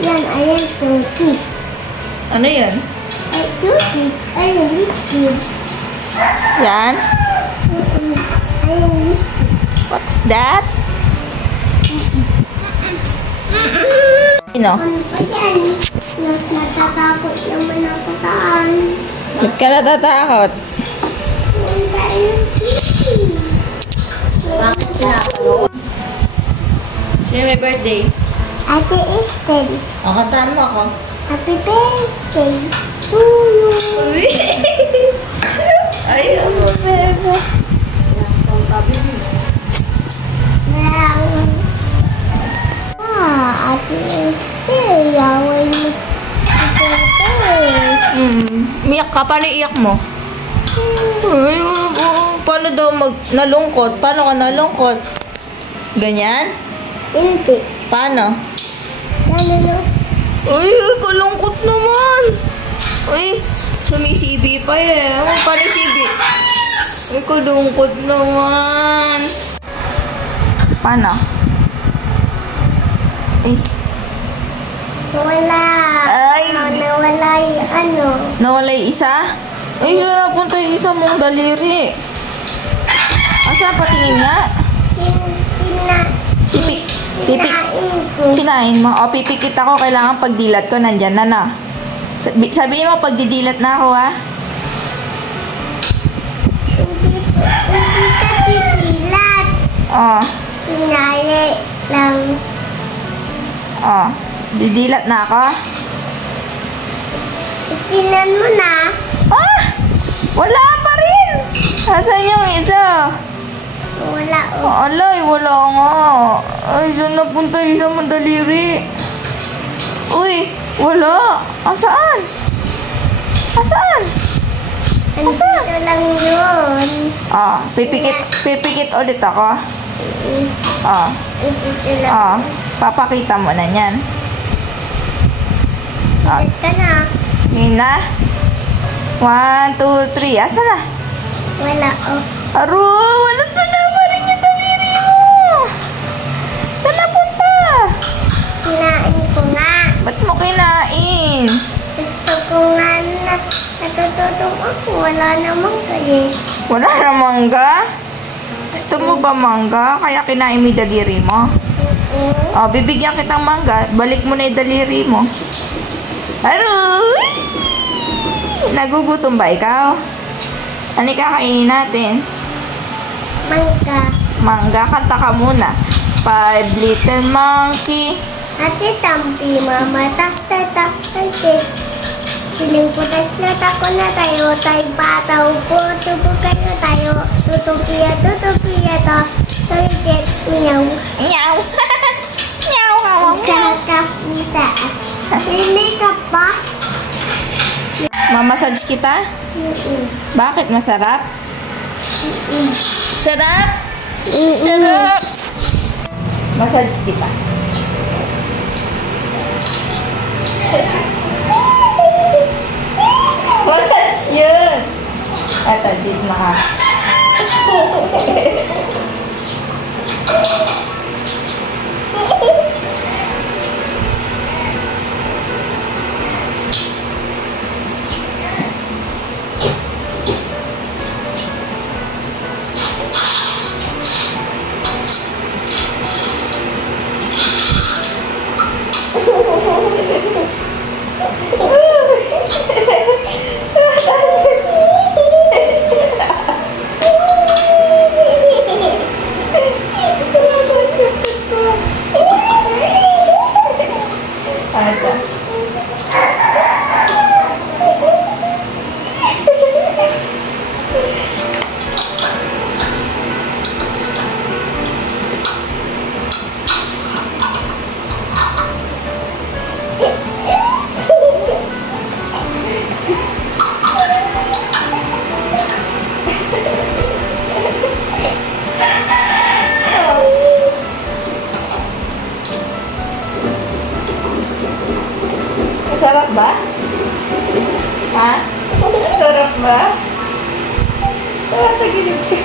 Yan, ayan, toothpick. Ano yan? Ay, toothpick. Ayan, biscuit. Yan? Ayan, biscuit. What's that? Ano? Ano pa yan? Natatakot naman ako taan. Ba't ka natatakot? Ang kain ng kitty. Bakit pinapanood? Sino may birthday? Ate Estelle, O, kantaan mo ako. happy birthday to you. Uy! Ay, ang bebe. Ang pabili. Ate Estelle, yaway mo. Ate Estelle. Umiyak ka. Paano iyak mo? Ay, paano daw nalungkot? Paano ka nalungkot? Ganyan? Hindi. Paano? Lalo no? Ay, kalungkot naman. Ay, sumisibi pa eh. Oh, paano sibi? Ay, kalungkot naman. Paano? Ay, Wala. Ay. Nawala yung ano. nawala yung isa? Ay, saan napunta yung isa mong daliri? Asa, patingin nga. Pipik. Pipik. Kinain ko. Kinain mo. O, pipikit ako. Kailangan pagdilat ko. Nandyan na, no? Sabihin mo, pagdidilat na ako, ha? Hindi ka titilat. O. Pinali lang. O. Didilat na ako? Tinan mo na. Ah! Wala pa rin! Asan yung isa? Wala o. Alay, wala nga. Ay, saan napunta yung isa mong daliri? Uy, wala. Asaan? Asaan? Andito lang yun. Ah, pipikit ulit ako. Ah, Andito lang. ah, papakita mo na yan. Ah, Andito ka na. yun na. 1, 2, 3. Asa na? Wala o. Aro, wala pa rin yung daliri mo. Saan napunta? Kinain ko nga. Ba't mo kinain? Gusto ko nga na natututong ako. Wala namang kayo. Wala na mangga? Gusto mo ba mangga? Kaya kinain mo yung daliri mo? O, bibigyan kitang mangga. Balik mo na yung daliri mo. Aroy! Nagugutom ba ikaw? Ano kakainin natin? Mangga. Mangga, kanta ka muna. 5 little monkey. Ate Tampi, mama, tak, Piling ko ako na tayo, tayo bataw ko, tubo kayo tayo, tutupiya to, tulit, miyaw. Meow! Meow! Kakapita. May makeup ba? Mamassage kita? Bakit? Masarap? Sarap? Sarap! Massage kita. Massage yun! Eto, dito na ka. Sarap ba? Ha? Sarap ba? Tagilid ka.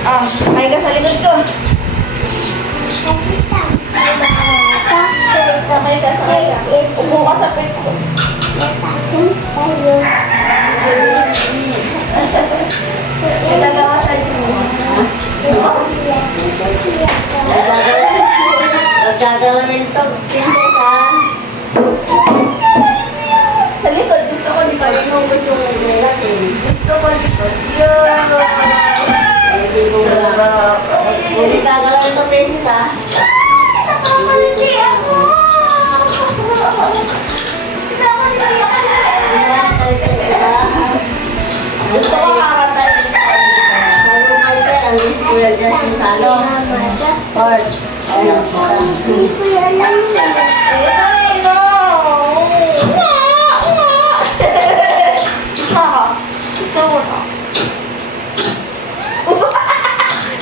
Ah, may ka sa likod ko. Sakay ka. Upo ka sa pet ko. Nagagawa sa Magdadala rin to, princess ha. Sa likod, gusto ko dito. Ikaw yung gusto mo natin. Gusto ko dito. Yun. Hindi mo wala. Hindi gagala rin to, princess ha. Nakamalisi ako. Gusto ko kakatay. Ang gusto ko yung just ni Salo. Port. Ayun. Hindi ko yan alam yun. Ito nino. Gusto ko. Gusto mo to.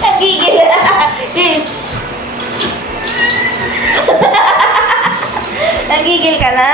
Nagigil na. Nagigil ka na?